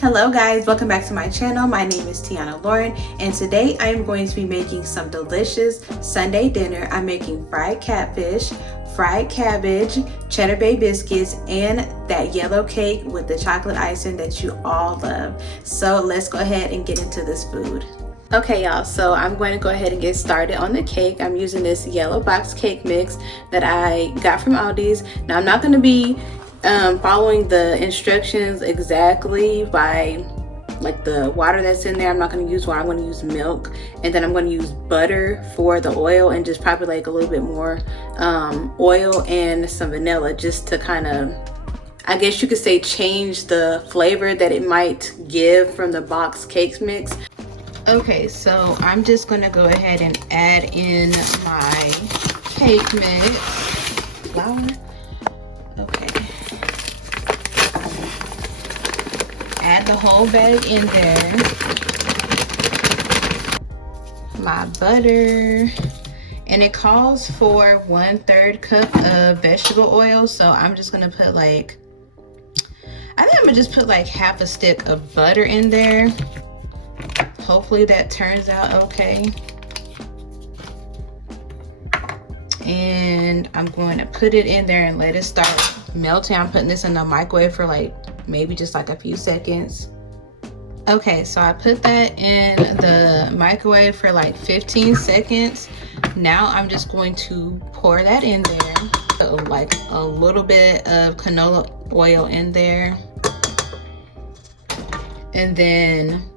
Hello guys, welcome back to my channel. My name is Tiana Lauren, and today I am going to be making some delicious Sunday dinner. I'm making fried catfish, fried cabbage, cheddar bay biscuits, and that yellow cake with the chocolate icing that you all love. So let's go ahead and get into this food. Okay y'all, so I'm going to go ahead and get started on the cake. I'm using this yellow box cake mix that I got from Aldi's. Now I'm not going to be following the instructions exactly by like the water that's in there. I'm not going to use water. I'm going to use milk, and then I'm going to use butter for the oil, and just probably like a little bit more oil and some vanilla, just to kind of, I guess you could say, change the flavor that it might give from the box cake mix. Okay, so I'm just going to go ahead and add in my cake mix. Flour. Okay. Add the whole bag in there. My butter, and it calls for 1/3 cup of vegetable oil, so I'm just gonna put like, I think I'm gonna just put like half a stick of butter in there. Hopefully that turns out okay. And I'm going to put it in there and let it start melting. I'm putting this in the microwave for like maybe just like a few seconds. Okay, so I put that in the microwave for like 15 seconds. Now I'm just going to pour that in there. So like a little bit of canola oil in there. And then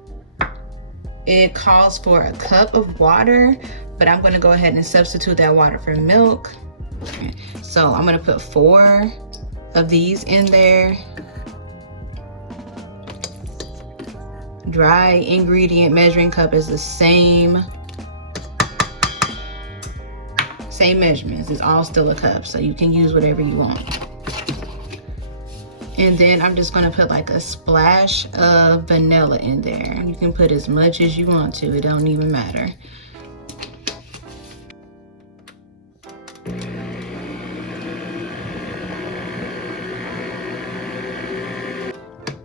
it calls for a cup of water, but I'm going to go ahead and substitute that water for milk. So I'm going to put 4 of these in there. Dry ingredient measuring cup is the same measurements. It's all still a cup, so you can use whatever you want. And then I'm just going to put like a splash of vanilla in there. You can put as much as you want to, it don't even matter.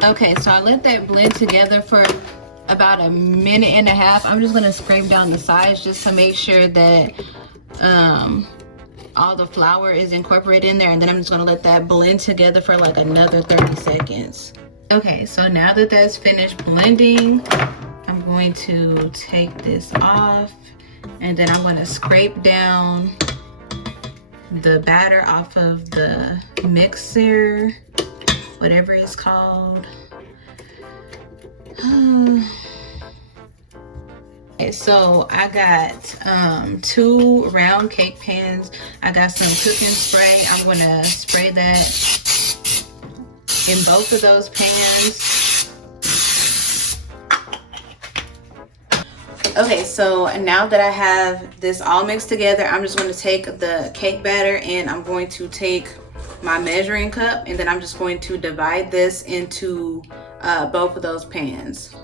Okay, so I let that blend together for about 1.5 minutes. I'm just gonna scrape down the sides just to make sure that all the flour is incorporated in there, and then I'm just gonna let that blend together for like another 30 seconds. Okay, so now that that's finished blending, I'm going to take this off, and then I'm gonna scrape down the batter off of the mixer, whatever it's called. Okay, so I got 2 round cake pans. I got some cooking spray. I'm gonna spray that in both of those pans. Okay, so now that I have this all mixed together, I'm just going to take the cake batter and I'm going to take my measuring cup, and then I'm just going to divide this into both of those pans.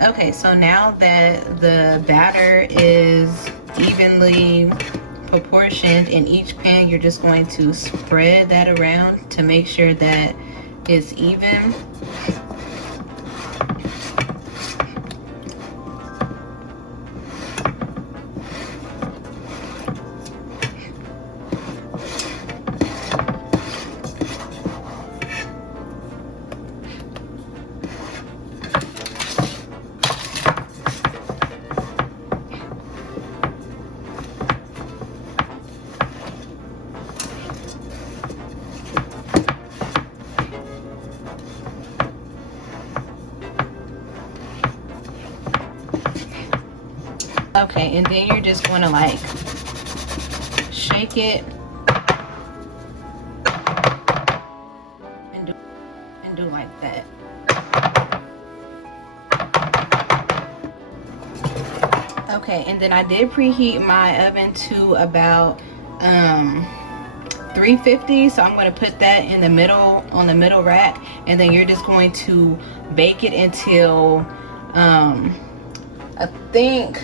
Okay, so now that the batter is evenly proportioned in each pan, you're just going to spread that around to make sure that it's even. Okay, and then you're just going to like shake it and do like that. Okay, and then I did preheat my oven to about 350, so I'm going to put that in the middle, on the middle rack, and then you're just going to bake it until I think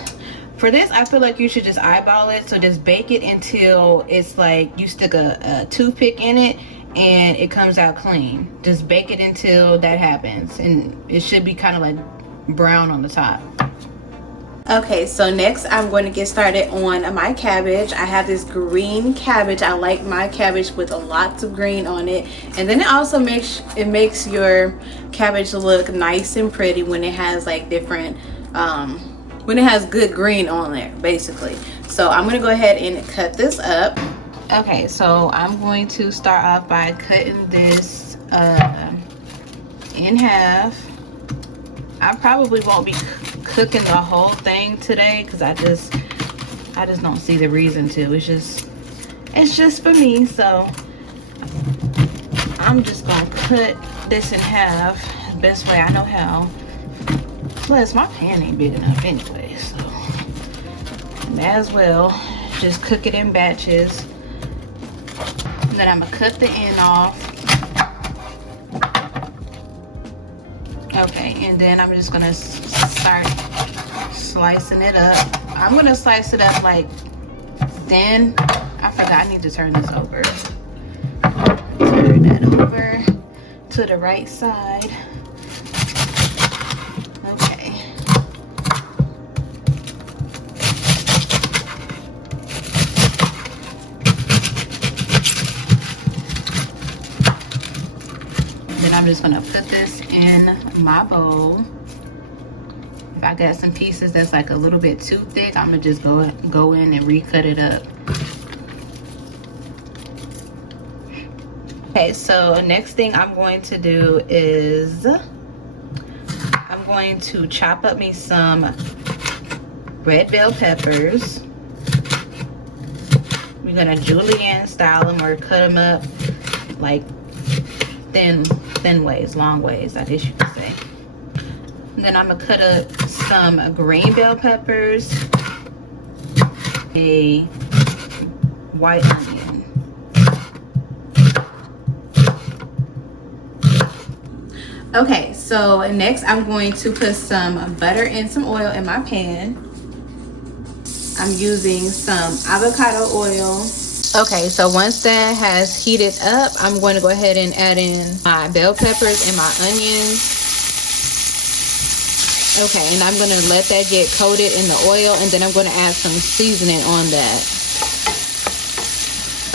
For this, I feel like you should just eyeball it. So just bake it until it's like you stick a toothpick in it and it comes out clean. Just bake it until that happens, and it should be kind of like brown on the top. Okay, so next I'm going to get started on my cabbage. I have this green cabbage. I like my cabbage with lots of green on it, and then it also makes your cabbage look nice and pretty when it has like different when it has good green on there, basically. So I'm gonna go ahead and cut this up. Okay, so I'm going to start off by cutting this in half. I probably won't be cooking the whole thing today because I just don't see the reason to. It's just for me. So I'm just gonna cut this in half the best way I know how. Plus my pan ain't big enough anyway, so may as well just cook it in batches. And then I'm gonna cut the end off. Okay, and then I'm just gonna start slicing it up. I'm gonna slice it up like thin. I forgot I need to turn this over. Turn that over to the right side. Okay. Then I'm just gonna put this in my bowl. If I got some pieces that's like a little bit too thick, I'm gonna just go in and recut it up. Okay, so next thing I'm going to do is I'm going to chop up me some red bell peppers. We're gonna julienne style them or cut them up like thin ways, long ways, I guess you could say. And then I'm gonna cut up some green bell peppers, a white onion. Okay, so next I'm going to put some butter and some oil in my pan. I'm using some avocado oil. Okay, so once that has heated up, I'm going to go ahead and add in my bell peppers and my onions. Okay, and I'm going to let that get coated in the oil, and then I'm going to add some seasoning on that.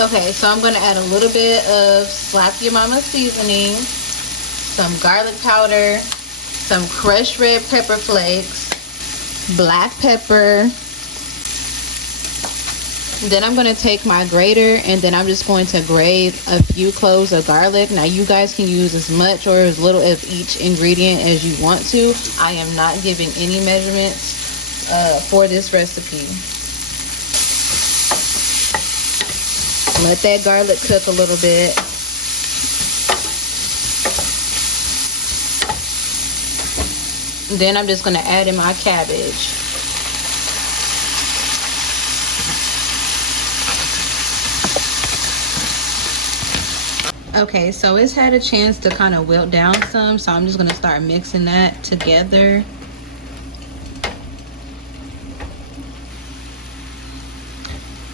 Okay, so I'm going to add a little bit of Slap Your Mama seasoning, some garlic powder, some crushed red pepper flakes, black pepper. Then I'm going to take my grater, and then I'm just going to grate a few cloves of garlic. Now you guys can use as much or as little of each ingredient as you want to. I am not giving any measurements for this recipe. Let that garlic cook a little bit. Then I'm just going to add in my cabbage. Okay, so it's had a chance to kind of wilt down some, so I'm just going to start mixing that together.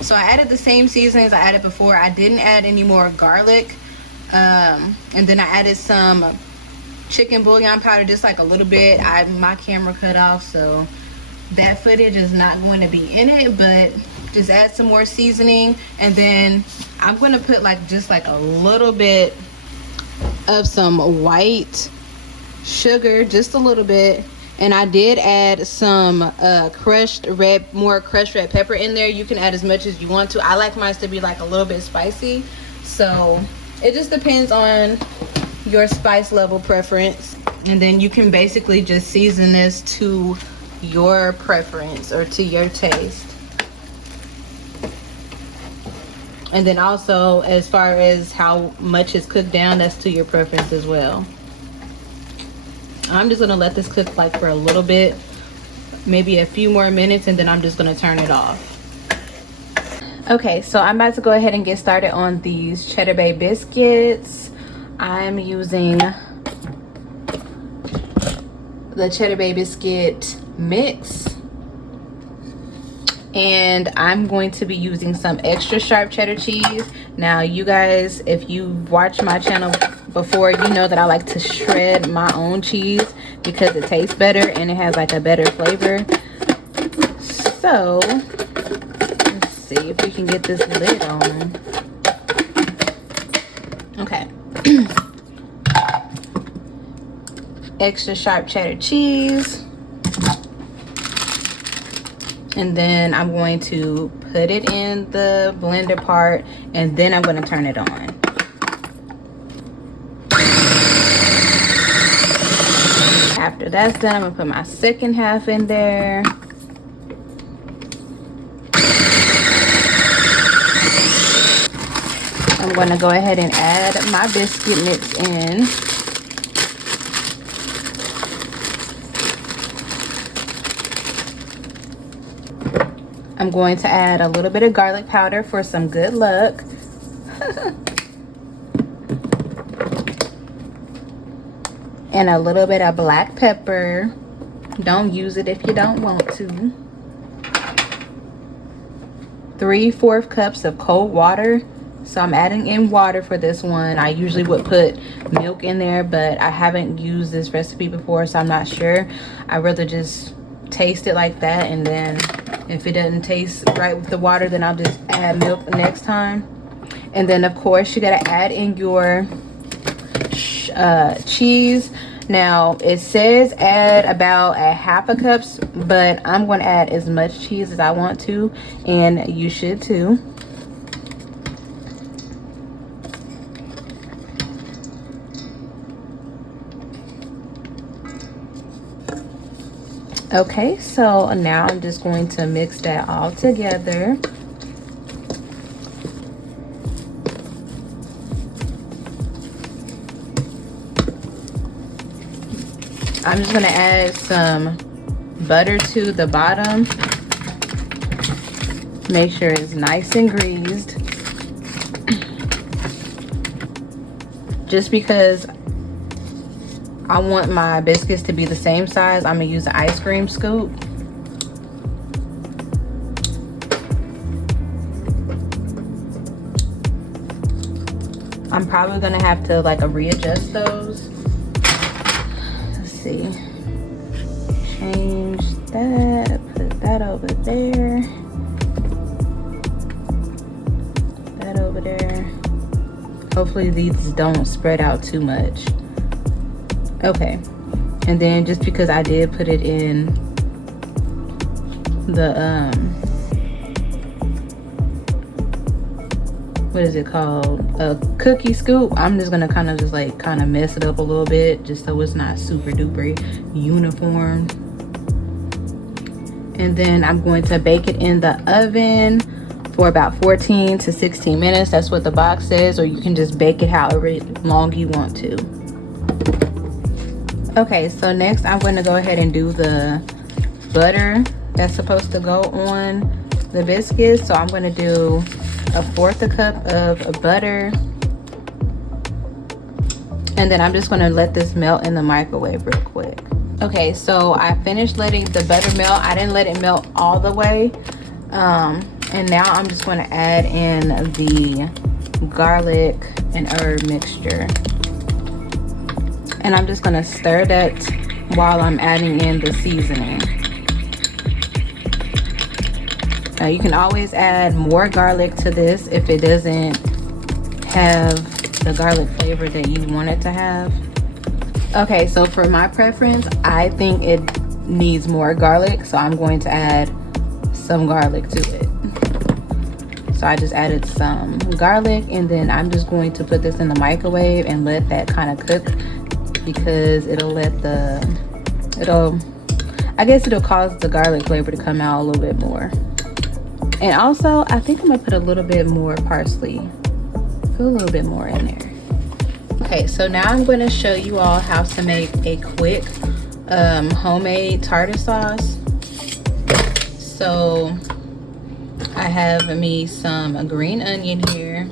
So I added the same seasonings I added before. I didn't add any more garlic. And then I added some chicken bouillon powder, just like a little bit. My camera cut off, so that footage is not going to be in it, but just add some more seasoning. And then I'm going to put just like a little bit of some white sugar, just a little bit. And I did add some crushed red pepper in there. You can add as much as you want to. I like mine to be like a little bit spicy, so it just depends on your spice level preference. And then you can basically just season this to your preference or to your taste. And then also, as far as how much is cooked down, that's to your preference as well. I'm just gonna let this cook like for a little bit, maybe a few more minutes, and then I'm just gonna turn it off. Okay, so I'm about to go ahead and get started on these Cheddar Bay biscuits. I'm using the Cheddar Bay biscuit mix. And I'm going to be using some extra sharp cheddar cheese. Now you guys, if you've watched my channel before, you know that I like to shred my own cheese because it tastes better and it has like a better flavor. So let's see if we can get this lid on. Okay. Extra sharp cheddar cheese. And then I'm going to put it in the blender part, and then I'm going to turn it on. After that's done, I'm going to put my second half in there. I'm going to go ahead and add my biscuit mix in. I'm going to add a little bit of garlic powder for some good luck. And a little bit of black pepper. Don't use it if you don't want to. 3/4 cups of cold water. So I'm adding in water for this one. I usually would put milk in there, but I haven't used this recipe before, so I'm not sure. I rather just taste it like that, and then if it doesn't taste right with the water, then I'll just add milk next time. And then of course you gotta add in your cheese. Now it says add about a 1/2 cup, but I'm going to add as much cheese as I want to, and you should too. Okay, so now I'm just going to mix that all together. I'm just going to add some butter to the bottom. Make sure it's nice and greased. Just because I want my biscuits to be the same size, I'm going to use an ice cream scoop. I'm probably going to have to like readjust those. Let's see. Change that. Put that over there. That over there. Hopefully these don't spread out too much. Okay, and then just because I did put it in the what is it called, a cookie scoop, I'm just gonna kind of mess it up a little bit just so it's not super duper uniform. And then I'm going to bake it in the oven for about 14 to 16 minutes. That's what the box says, or you can just bake it however long you want to. Okay, so next I'm going to go ahead and do the butter that's supposed to go on the biscuits. So I'm going to do 1/4 cup of butter. And then I'm just going to let this melt in the microwave real quick. Okay, so I finished letting the butter melt. I didn't let it melt all the way. And now I'm just going to add in the garlic and herb mixture. And I'm just gonna stir that while I'm adding in the seasoning. You can always add more garlic to this if it doesn't have the garlic flavor that you want it to have. Okay, so for my preference, I think it needs more garlic, so I'm going to add some garlic to it. So I just added some garlic, and then I'm just going to put this in the microwave and let that kind of cook, because it'll cause the garlic flavor to come out a little bit more. And also I think I'm gonna put a little bit more parsley, put a little bit more in there. Okay, so now I'm going to show you all how to make a quick homemade tartar sauce. So I have me some green onion here.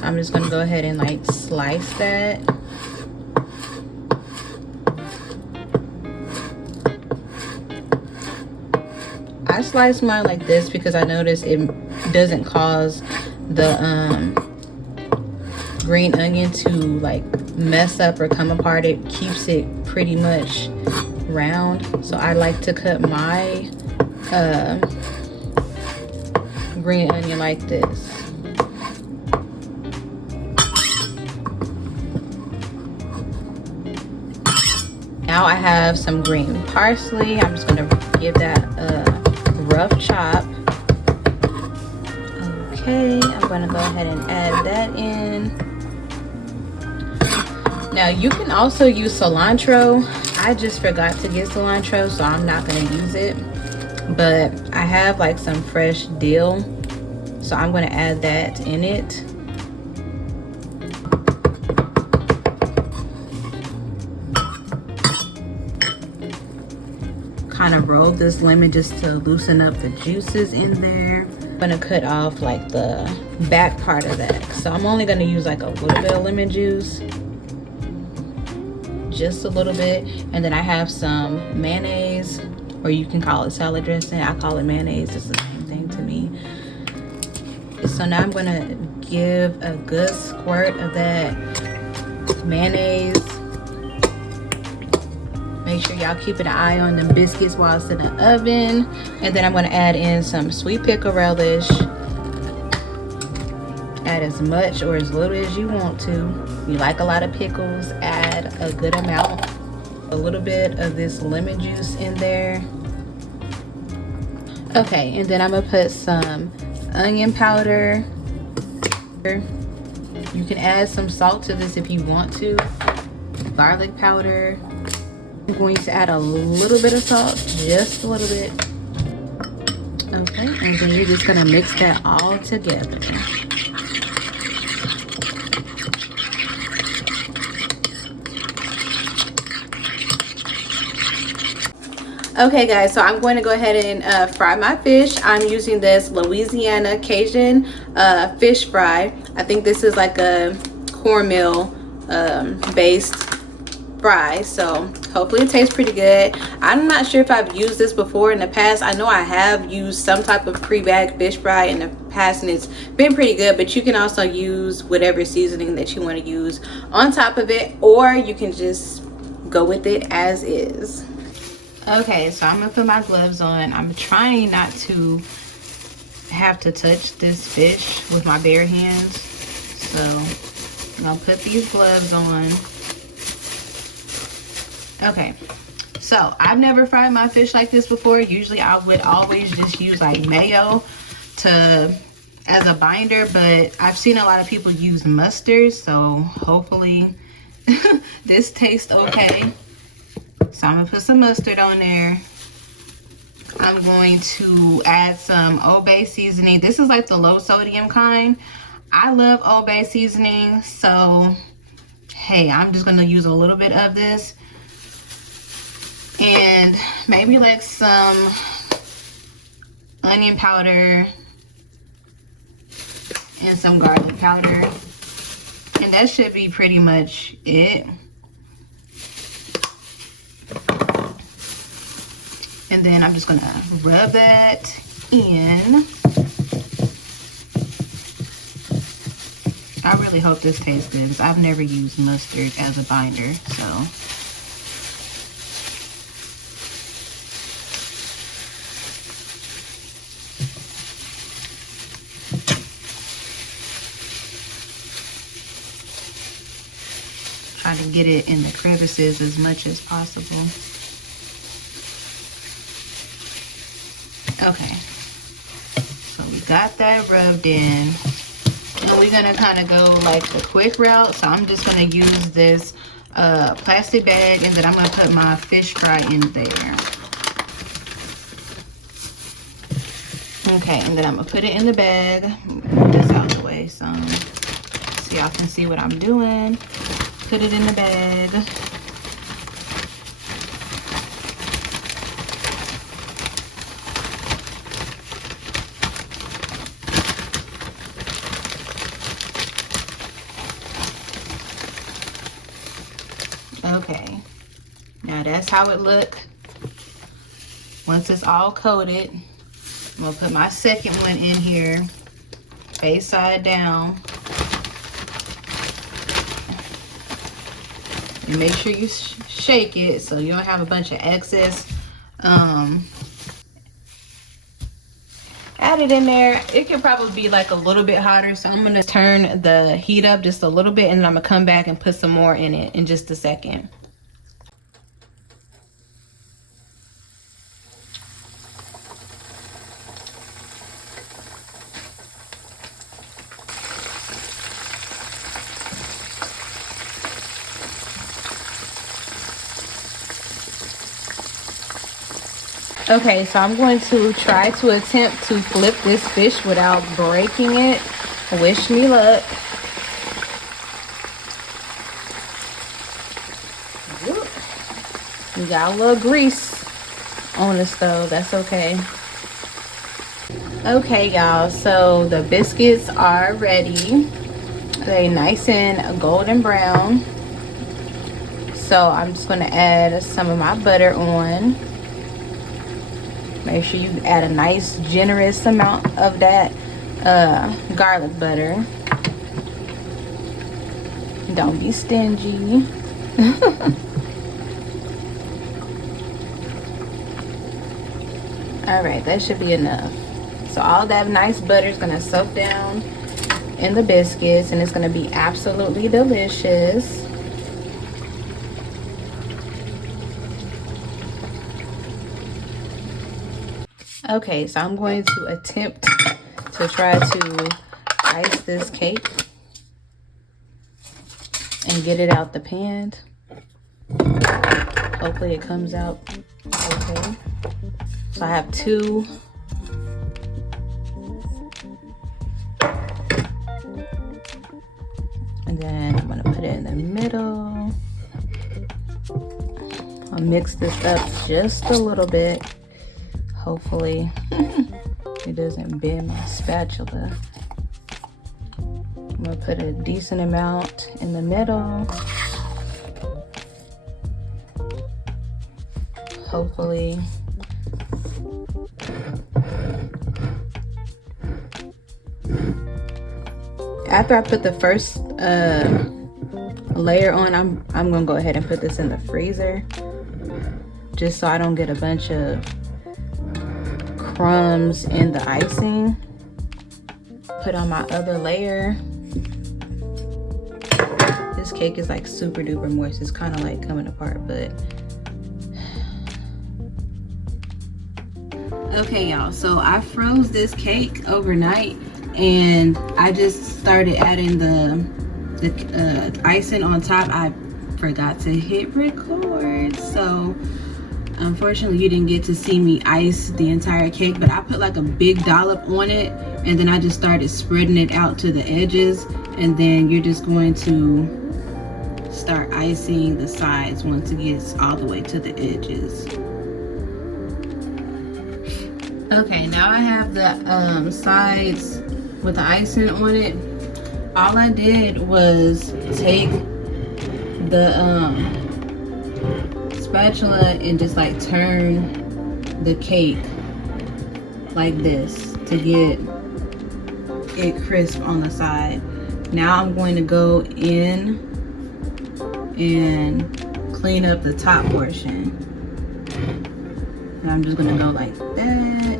I'm just gonna go ahead and like slice that. I slice mine like this because I notice it doesn't cause the green onion to like mess up or come apart. It keeps it pretty much round. So I like to cut my green onion like this. Now I have some green parsley. I'm just gonna give that a rough chop. Okay, I'm gonna go ahead and add that in. Now you can also use cilantro. I just forgot to get cilantro, so I'm not gonna use it. But I have like some fresh dill, so I'm gonna add that in it. Kind of roll this lemon just to loosen up the juices in there. I'm gonna cut off like the back part of that. So I'm only gonna use like a little bit of lemon juice. Just a little bit. And then I have some mayonnaise, or you can call it salad dressing. I call it mayonnaise. It's the same thing to me. So now I'm gonna give a good squirt of that mayonnaise. Make sure y'all keep an eye on the biscuits while it's in the oven. And then I'm gonna add in some sweet pickle relish. Add as much or as little as you want to. If you like a lot of pickles, add a good amount. A little bit of this lemon juice in there. Okay, and then I'm gonna put some onion powder. You can add some salt to this if you want to. Garlic powder. I'm going to add a little bit of salt, just a little bit. Okay, and then you're just gonna mix that all together. Okay guys, so I'm going to go ahead and fry my fish. I'm using this Louisiana Cajun fish fry. I think this is like a cornmeal based fry, so hopefully it tastes pretty good. I'm not sure if I've used this before in the past. I know I have used some type of pre-bagged fish fry in the past and it's been pretty good, but you can also use whatever seasoning that you want to use on top of it, or you can just go with it as is. Okay, so I'm gonna put my gloves on. I'm trying not to have to touch this fish with my bare hands, so I'm gonna put these gloves on. Okay, so I've never fried my fish like this before. Usually I would always just use like mayo as a binder, but I've seen a lot of people use mustard, so hopefully this tastes okay. So I'm gonna put some mustard on there. I'm going to add some Old Bay seasoning. This is like the low sodium kind. I love Old Bay seasoning, so hey, I'm just gonna use a little bit of this. And maybe like some onion powder and some garlic powder. And that should be pretty much it. And then I'm just gonna rub that in. I really hope this tastes good because I've never used mustard as a binder, so. Try to get it in the crevices as much as possible. Okay, so we got that rubbed in, and we're gonna kind of go like the quick route. So I'm just gonna use this plastic bag, and then I'm gonna put my fish fry in there. Okay, and then I'm gonna put it in the bag. Move this out the way so y'all can see what I'm doing. Put it in the bag. Okay, now that's how it look once it's all coated. I'm gonna put my second one in here, face side down. And make sure you shake it so you don't have a bunch of excess. Add it in there. It could probably be like a little bit hotter, so I'm gonna turn the heat up just a little bit, and then I'm gonna come back and put some more in it in just a second. Okay, so I'm going to try to attempt to flip this fish without breaking it. Wish me luck. We got a little grease on the stove. That's okay. Okay, y'all, so the biscuits are ready. They're nice and golden brown. So I'm just going to add some of my butter on. Make sure you add a nice generous amount of that garlic butter. Don't be stingy. All right, that should be enough. So all that nice butter is gonna soak down in the biscuits, and it's gonna be absolutely delicious. Okay, so I'm going to attempt to try to ice this cake and get it out the pan. Hopefully it comes out okay. So I have two. And then I'm gonna put it in the middle. I'll mix this up just a little bit. Hopefully it doesn't bend my spatula. I'm gonna put a decent amount in the middle. Hopefully after I put the first layer on, I'm gonna go ahead and put this in the freezer just so I don't get a bunch of crumbs in the icing. Put on my other layer. This cake is like super duper moist. It's kind of like coming apart, but okay, y'all, so I froze this cake overnight, and I just started adding the icing on top. I forgot to hit record, so unfortunately you didn't get to see me ice the entire cake, but I put like a big dollop on it, and then I just started spreading it out to the edges, and then you're just going to start icing the sides once it gets all the way to the edges. Okay, now I have the sides with the icing on it. All I did was take the spatula and just like turn the cake like this to get it crisp on the side. Now I'm going to go in and clean up the top portion. And I'm just going to go like that.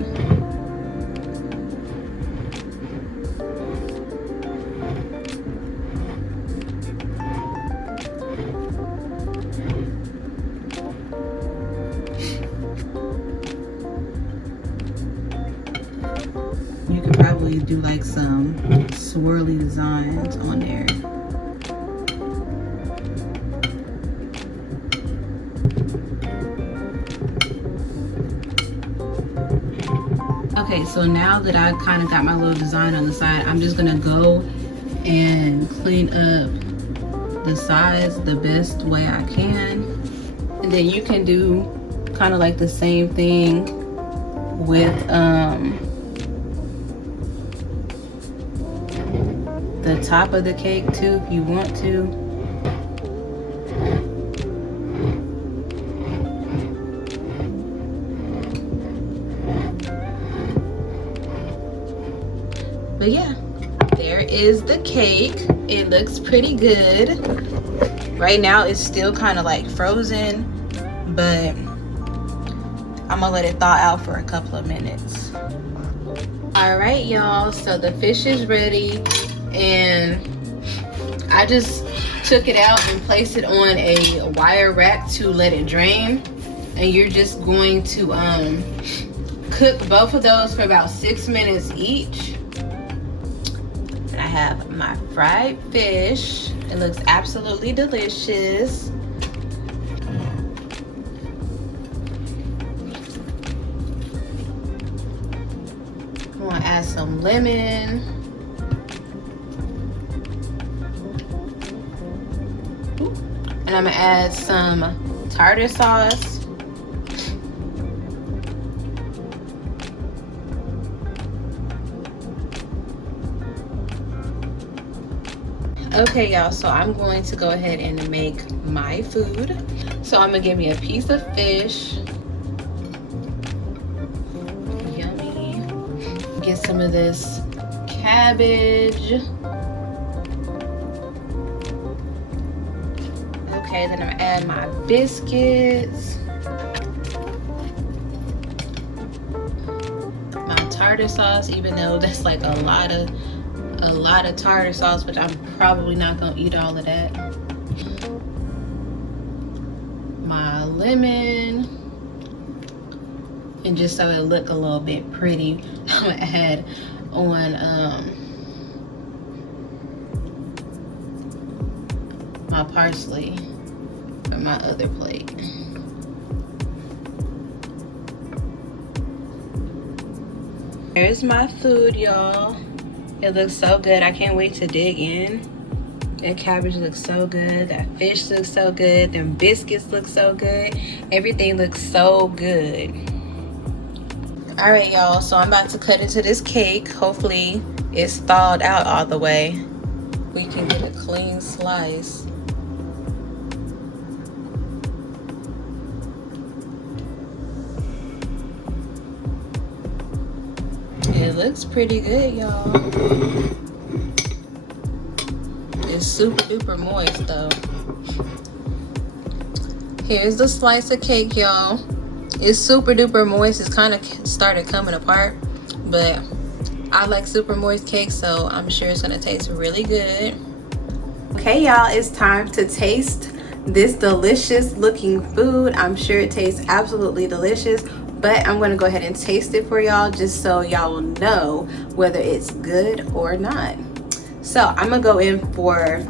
You could probably do like some swirly designs on there. Okay, so now that I kind of got my little design on the side, I'm just gonna go and clean up the sides the best way I can. And then you can do kind of like the same thing with the top of the cake too, if you want to. But yeah, there is the cake. It looks pretty good. Right now it's still kind of like frozen, but I'm gonna let it thaw out for a couple of minutes. All right, y'all, so the fish is ready, and I just took it out and placed it on a wire rack to let it drain. And you're just going to cook both of those for about 6 minutes each. And I have my fried fish. It looks absolutely delicious. I'm gonna add some lemon. And I'm gonna add some tartar sauce. Okay, y'all, so I'm going to go ahead and make my food. So I'm gonna give me a piece of fish. Yummy. Get some of this cabbage. Okay, then I'm gonna add my biscuits. My tartar sauce, even though that's like a lot of tartar sauce, but I'm probably not gonna eat all of that. My lemon, and just so it look a little bit pretty, I'm gonna add on my parsley from my other plate. Here's my food, y'all. It looks so good. I can't wait to dig in. That cabbage looks so good. That fish looks so good. Them biscuits look so good. Everything looks so good. All right, y'all. So I'm about to cut into this cake. Hopefully it's thawed out all the way. We can get a clean slice. It looks pretty good, y'all. It's super duper moist though. Here's the slice of cake, y'all. It's super duper moist. It's kind of started coming apart, but I like super moist cake, so I'm sure it's gonna taste really good. Okay, y'all, it's time to taste this delicious looking food. I'm sure it tastes absolutely delicious, but I'm gonna go ahead and taste it for y'all just so y'all will know whether it's good or not. So I'm gonna go in for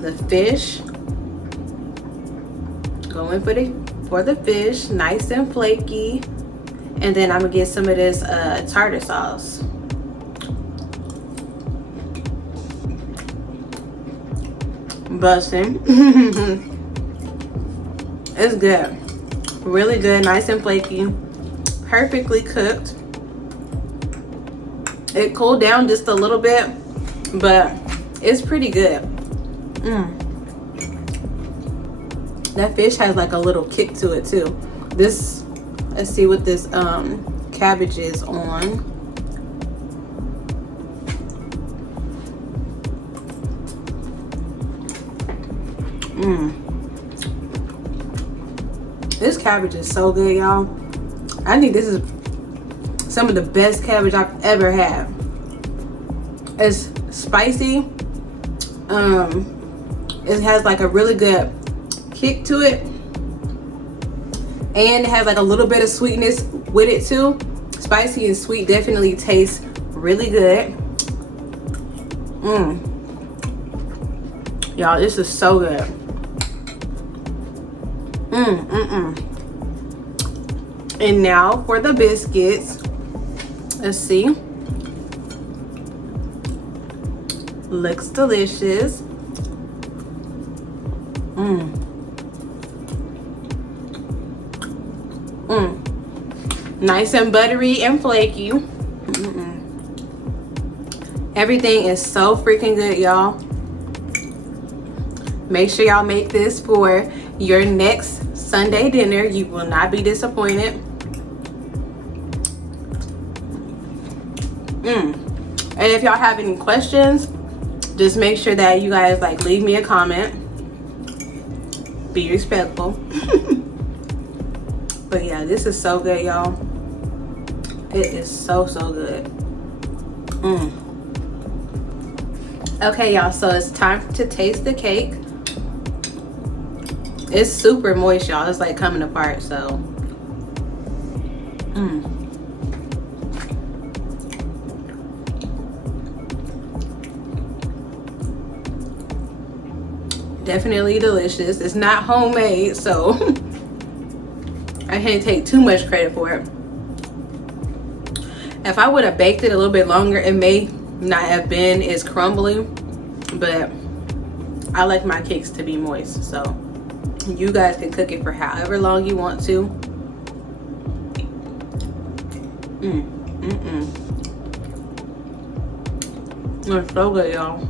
the fish. Go in for the fish, nice and flaky. And then I'm gonna get some of this tartar sauce. Busting. It's good. Really good, nice and flaky. Perfectly cooked. It cooled down just a little bit, but it's pretty good. That fish has like a little kick to it too. This, let's see what this cabbage is on. This cabbage is so good, y'all. I think this is some of the best cabbage I've ever had. It's spicy. It has like a really good kick to it, and it has like a little bit of sweetness with it too. Spicy and sweet definitely taste really good. Y'all, this is so good. And now for the biscuits. Let's see. Looks delicious. Nice and buttery and flaky. Everything is so freaking good, y'all. Make sure y'all make this for your next Sunday dinner. You will not be disappointed. And if y'all have any questions, just make sure that you guys like leave me a comment. Be respectful. But yeah, this is so good, y'all. It is so good. Okay, y'all, so it's time to taste the cake. It's super moist, y'all. It's like coming apart, so definitely delicious. It's not homemade, so I can't take too much credit for it. If I would have baked it a little bit longer, it may not have been as crumbly, but I like my cakes to be moist, so you guys can cook it for however long you want to. It's so good, y'all.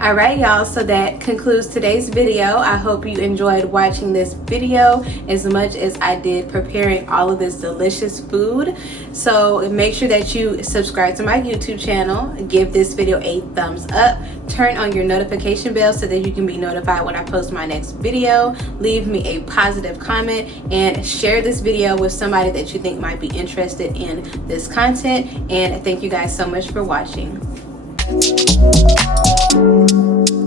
Alright, y'all, so that concludes today's video. I hope you enjoyed watching this video as much as I did preparing all of this delicious food. So make sure that you subscribe to my YouTube channel, give this video a thumbs up, turn on your notification bell so that you can be notified when I post my next video, leave me a positive comment, and share this video with somebody that you think might be interested in this content. And thank you guys so much for watching. Thank you.